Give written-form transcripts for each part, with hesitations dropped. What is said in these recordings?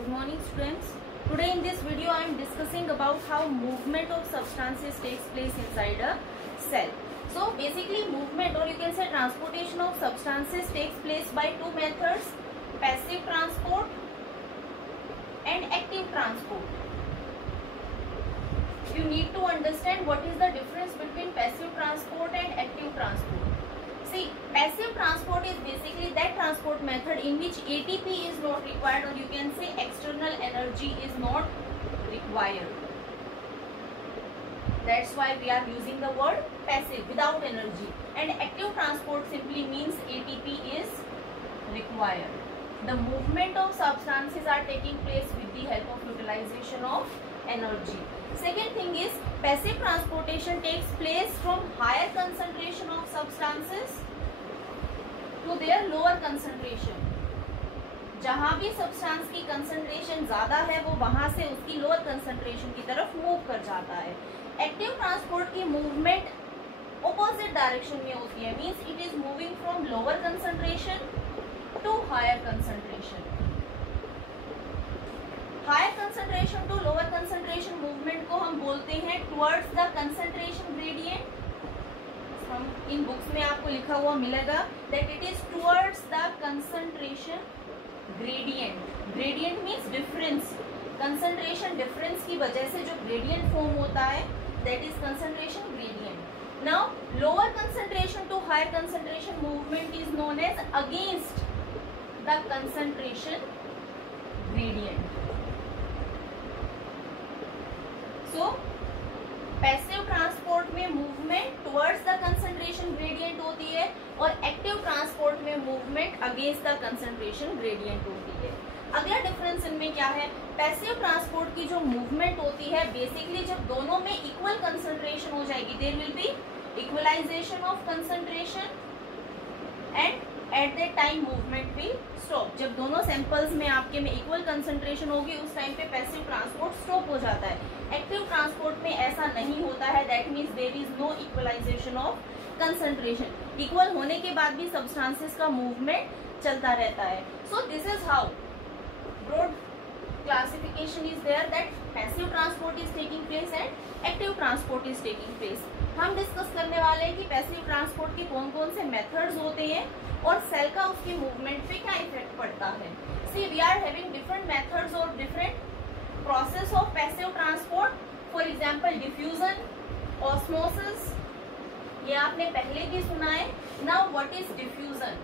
Good morning students. Today in this video I am discussing about how movement of substances takes place inside a cell. So basically movement, or you can say transportation of substances, takes place by two methods: passive transport and active transport. You need to understand what is the difference between passive transport and active transport. See, passive transport is basically that transport method in which ATP is not required, or you can say external energy is not required. That's why we are using the word passive, without energy. And active transport simply means ATP is required. The movement of substances are taking place with the help of utilization of energy. Second thing is, passive transportation takes place from higher concentration of substances to their lower concentration. जहां भी substance की concentration ज्यादा है वो वहां से उसकी lower concentration की तरफ मूव कर जाता है. एक्टिव ट्रांसपोर्ट की मूवमेंट ऑपोजिट डायरेक्शन में होती है, means it is moving from lower concentration to higher concentration. Higher concentration to lower concentration movement को हम बोलते हैं टुवर्ड्स द कंसंट्रेशन ग्रेडियंट. हम इन बुक्स में आपको लिखा हुआ मिलेगा that it is towards the concentration gradient. Gradient means difference. Concentration difference की वजह से जो ग्रेडियंट फॉर्म होता है that is concentration gradient. Now lower concentration to higher concentration movement is known as against the concentration gradient. So passive transport में movement towards the concentration gradient होती है और एक्टिव ट्रांसपोर्ट में movement against the concentration gradient होती है. अगला difference इनमें क्या है? पैसिव ट्रांसपोर्ट की जो मूवमेंट होती है बेसिकली जब दोनों में इक्वल कंसंट्रेशन हो जाएगी, there will be equalization of concentration and at that time movement will stop. जब दोनों सैंपल्स में आपके में इक्वल कंसंट्रेशन होगी उस टाइम पे पैसिव ट्रांसपोर्ट स्टॉप हो जाता है. एक्टिव ट्रांसपोर्ट में ऐसा नहीं होता है, that means there is no equalization of concentration. Equal होने के बाद भी सब्सटेंसेस का मूवमेंट चलता रहता है. So this is how broad classification is there that passive transport is taking place and active transport is taking place. हम discuss करने वाले हैं कि पैसिव ट्रांसपोर्ट के कौन कौन से मेथड्स होते हैं और सेल का उसकी मूवमेंट पे क्या इफेक्ट पड़ता है. See we are having different methods और different process of passive transport. For example diffusion, osmosis, ये आपने पहले भी सुना है. Now what is diffusion?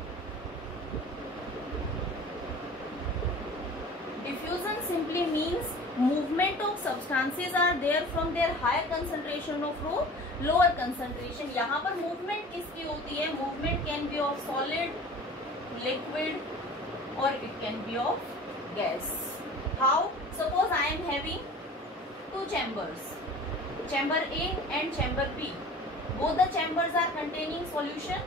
Diffusion simply means movement of substances are there from their higher concentration of lower concentration. यहाँ पर movement किसकी होती है? movement can be of solid, liquid or it can be of gas. How? Suppose I am having two chambers, chamber A and chamber B. Both the chambers are containing solution.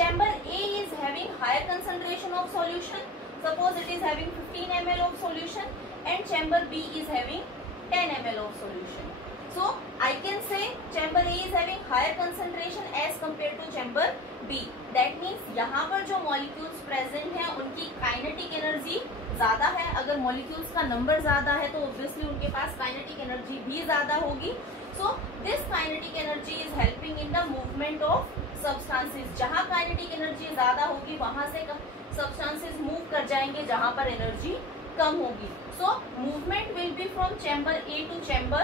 Chamber A is having higher concentration of solution. Suppose it is having 15 ml of solution and chamber B is having 10 ml of solution. So I can say chamber A is having higher concentration as compared to chamber B. That means यहाँ पर जो molecules present हैं उनकी kinetic energy ज़्यादा है. अगर molecules का number ज़्यादा है तो obviously उनके पास kinetic energy भी ज़्यादा होगी. So this kinetic energy is helping in the movement of substances. जहाँ kinetic energy ज़्यादा होगी वहाँ से substances move कर जाएंगे जहाँ पर energy कम होगी. So movement will be from chamber A to chamber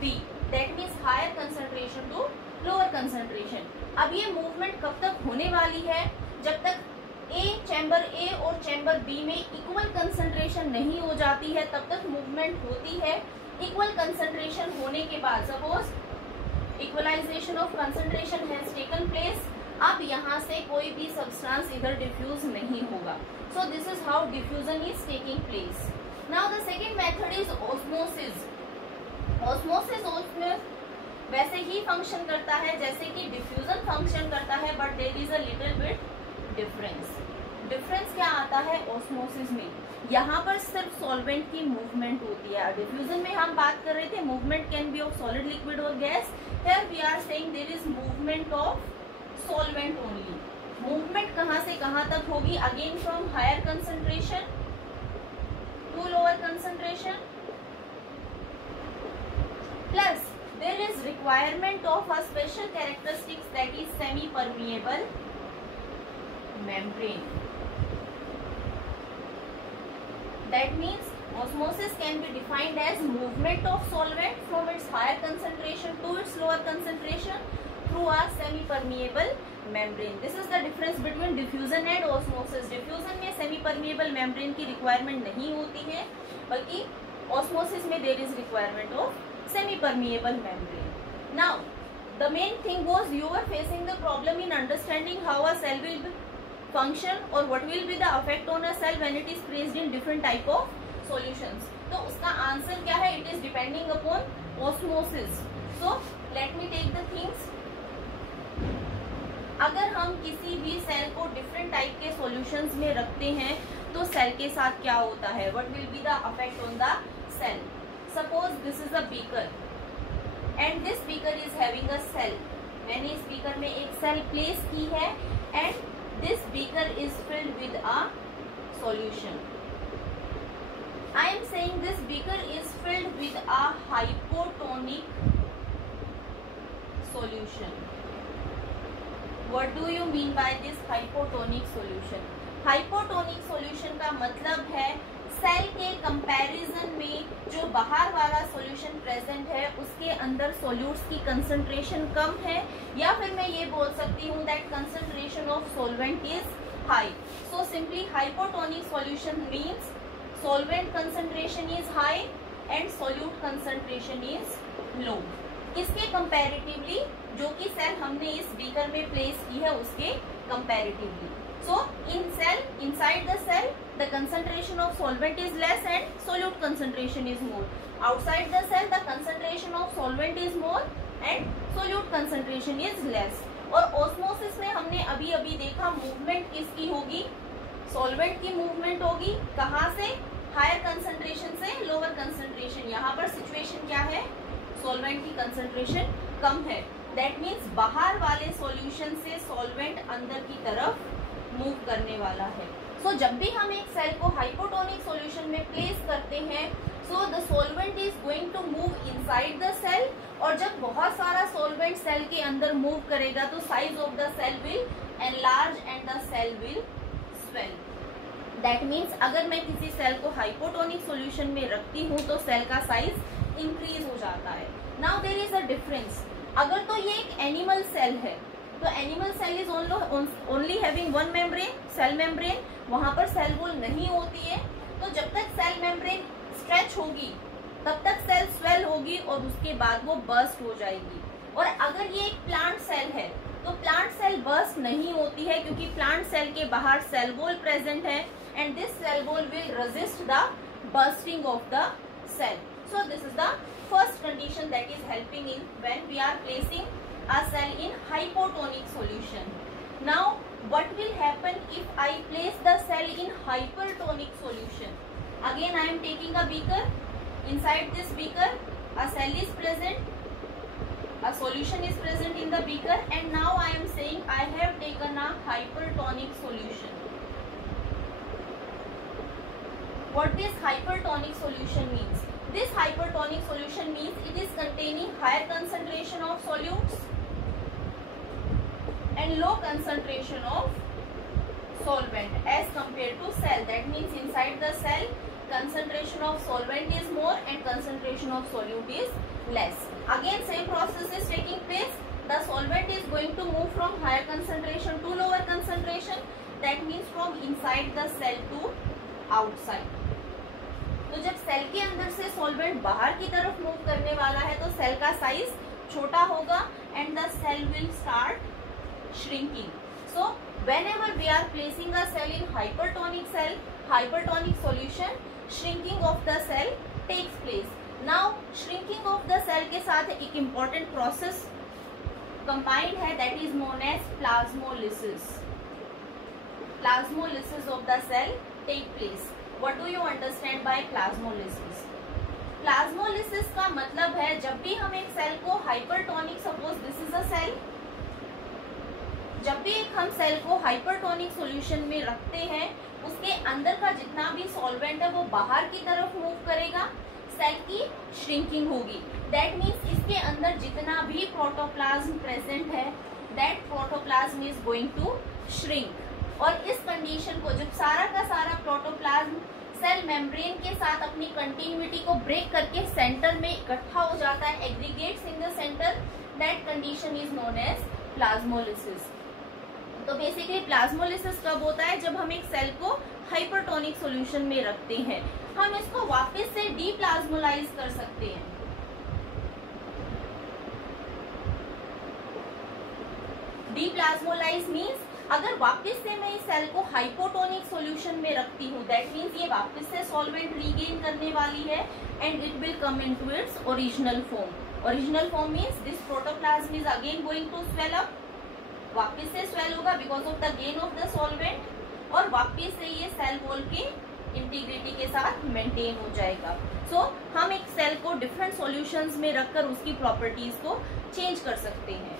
B. That means higher concentration to lower concentration. अब ये movement कब तक होने वाली है? जब तक chamber A और chamber B में equal concentration नहीं हो जाती है तब तक movement होती है. Equal concentration होने के बाद suppose equalization of concentration has taken place. अब यहाँ से कोई भी सब्सटेंस इधर डिफ्यूज नहीं होगा. सो this is how diffusion is taking place. Now the second method is osmosis. Osmosis वैसे ही फंक्शन करता है जैसे कि डिफ्यूजन फंक्शन करता है, but there is a little bit difference. Difference क्या आता है ऑस्मोसिस में? यहाँ पर सिर्फ सॉल्वेंट की मूवमेंट होती है. डिफ्यूजन में हम बात कर रहे थे movement can be of solid, liquid और gas. Here we are saying there is movement of solvent only. Movement कहां से कहां तक होगी? Again from higher concentration to lower concentration, plus there is requirement of a special characteristics that is semi permeable membrane. That means osmosis can be defined as movement of solvent from its higher concentration to its lower concentration through a semi permeable membrane. This is the difference between diffusion and osmosis. diffusion में semi permeable membrane की requirement नहीं होती है, बल्कि osmosis में there is requirement of semi-permeable membrane. Now, the main thing was you were facing the problem in understanding how a cell will function or what will be the effect on a cell when it is placed in different type of solutions. तो उसका answer क्या है? It is depending upon osmosis. So, let me take the things. अगर हम किसी भी cell को different type के सॉल्यूशंस में रखते हैं तो सेल के साथ क्या होता है? What will be the effect on the cell? Suppose this is a beaker and this beaker is having a cell. मैंने इस beaker में एक cell place की है and this beaker is filled with a solution. I am saying this beaker is filled with a hypotonic solution. What do you mean by this hypotonic solution? Hypotonic solution का मतलब है cell के comparison में जो बाहर वाला solution present है उसके अंदर सॉल्यूट्स की कंसंट्रेशन कम है, या फिर मैं ये बोल सकती हूँ that concentration of solvent is high. So simply hypotonic solution means solvent concentration is high and solute concentration is low. किसके कंपैरेटिवली? जो कि सेल हमने इस बीकर में प्लेस की है उसके comparatively. So inside the cell the concentration of solvent is less and solute concentration is more. Outside the cell the concentration of solvent is more and solute concentration is less. और osmosis में हमने अभी अभी देखा movement किसकी होगी? Solvent की movement होगी. कहाँ से? हायर कंसंट्रेशन से लोअर कंसंट्रेशन. यहाँ पर सिचुएशन क्या है? सॉल्वेंट की कंसंट्रेशन कम है. दैट मीन्स बाहर वाले सॉल्यूशन से सॉल्वेंट अंदर की तरफ मूव करने वाला है. सो जब भी हम एक सेल को हाइपोटोनिक सॉल्यूशन में प्लेस करते हैं so the solvent is going to move inside the cell, और जब बहुत सारा सॉल्वेंट सेल के अंदर मूव करेगा तो size of the cell will enlarge and the cell will swell. That means अगर मैं किसी सेल को हाइपोटोनिक सॉल्यूशन में रखती हूँ तो सेल का साइज इंक्रीज हो जाता है. Now there is a difference. अगर तो ये एक एनिमल सेल है तो animal cell is only having one membrane, cell membrane. वहां पर सेल वॉल नहीं होती है. तो जब तक सेल मेम्ब्रेन स्ट्रेच होगी तब तक सेल स्वेल होगी और उसके बाद वो बर्स्ट हो जाएगी. और अगर ये एक प्लांट सेल है तो प्लांट सेल बर्स्ट नहीं होती है क्योंकि प्लांट सेल के बाहर सेल वॉल प्रेजेंट है and this cell wall will resist the bursting of the cell. So this is the first condition that is helping in when we are placing a cell in hypotonic solution. Now what will happen if I place the cell in hypertonic solution? Again I am taking a beaker. Inside this beaker a cell is present, a solution is present in the beaker, and now I am saying I have taken a hypertonic solution. What this hypertonic solution means? This hypertonic solution means it is containing higher concentration of solutes and low concentration of solvent as compared to cell. That means inside the cell concentration of solvent is more and concentration of solute is less. Again same process is taking place. The solvent is going to move from higher concentration to lower concentration. That means from inside the cell to outside. तो जब cell के अंदर से solvent बाहर की तरफ move करने वाला है तो सेल का साइज छोटा होगा and the cell will start shrinking. So whenever we are placing a cell in hypertonic solution, shrinking of the cell takes place. Now shrinking of the cell के साथ एक इम्पॉर्टेंट प्रोसेस कंबाइंड है that is known as plasmolysis. Plasmolysis of the cell take place. What do you understand by plasmolysis? Plasmolysis का मतलब है जब भी हम एक सेल को hypertonic, suppose this is a cell जब भी हम सेल को हाइपरटोनिक सॉल्यूशन में रखते हैं, उसके अंदर का जितना भी सॉल्वेंट है वो बाहर की तरफ मूव करेगा, सेल की श्रिंकिंग होगी। दैट मीन्स इसके अंदर जितना भी प्रोटोप्लाज्म प्रेजेंट है, that protoplasm is going to shrink. और इस कंडीशन को जब सारा का सारा प्रोटोप्लाज्म सेल मेम्ब्रेन के साथ अपनी कंटिन्यूटी को ब्रेक करके सेंटर में इकट्ठा हो जाता है, aggregates in the centre, that condition is known as plasmolysis. तो बेसिकली प्लाज्मोलिसिस कब होता है? जब हम एक सेल को हाइपरटोनिक सॉल्यूशन में रखते हैं। हम इसको वापस से डीप्लाज्मोलाइज कर सकते हैं। डीप्लाज्मोलाइज मीन्स अगर वापस से मैं इस सेल को हाइपोटोनिक सॉल्यूशन में रखती हूँ, दैट मीन्स ये वापस से सॉल्वेंट रीगेन करने वाली है and it will come into its original form. Original form means this protoplasm is again going to swell up, वापस से स्वेल होगा because of the gain of the solvent, और वापस से ये सेल वॉल की इंटीग्रिटी के साथ मेंटेन हो जाएगा। सो हम एक सेल को डिफरेंट सॉल्यूशंस में रखकर उसकी प्रॉपर्टीज को चेंज कर सकते हैं।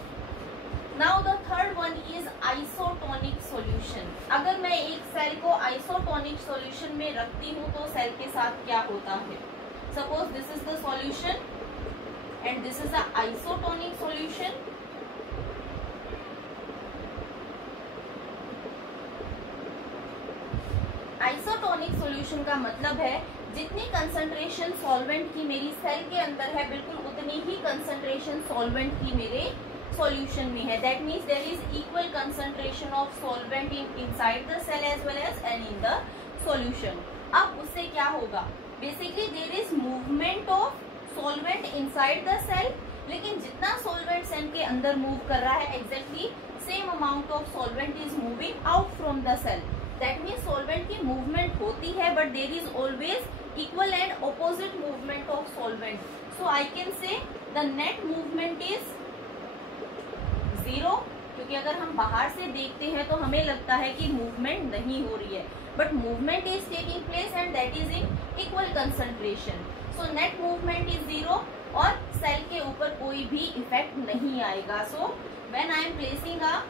Now the third one is isotonic solution. अगर मैं एक सेल को आइसोटोनिक सॉल्यूशन में रखती हूँ तो सेल के साथ क्या होता है? Suppose this is the solution and this is the isotonic solution. Isotonic solution का मतलब है जितनी कंसंट्रेशन सॉल्वेंट की मेरी सेल के अंदर है, बिल्कुल उतनी ही कंसंट्रेशन सॉल्वेंट की मेरे सॉल्यूशन में है। That means there is equal concentration of solvent inside the cell as well as and in the solution. अब उससे क्या होगा? Basically there is movement of solvent inside the cell, लेकिन जितना सॉल्वेंट सेल के अंदर मूव कर रहा है exactly same amount of solvent is moving out from the cell. That means solvent की मूवमेंट होती है but there is always equal and opposite movement of solvent. So I can say the net movement is 0, क्योंकि अगर हम बाहर से देखते हैं तो हमें लगता है कि मूवमेंट नहीं हो रही है, but movement is taking place and that is in equal concentration. So net movement is 0 और सेल के ऊपर कोई भी इफेक्ट नहीं आएगा। So when I am placing a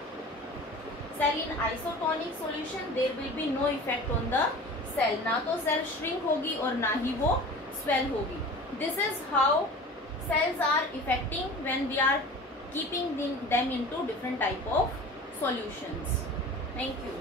cell in isotonic solution there will be no effect on the cell. ना तो cell shrink होगी और ना ही वो स्वेल होगी। This is how cells are affecting when we are keeping them into different type of solutions. Thank you.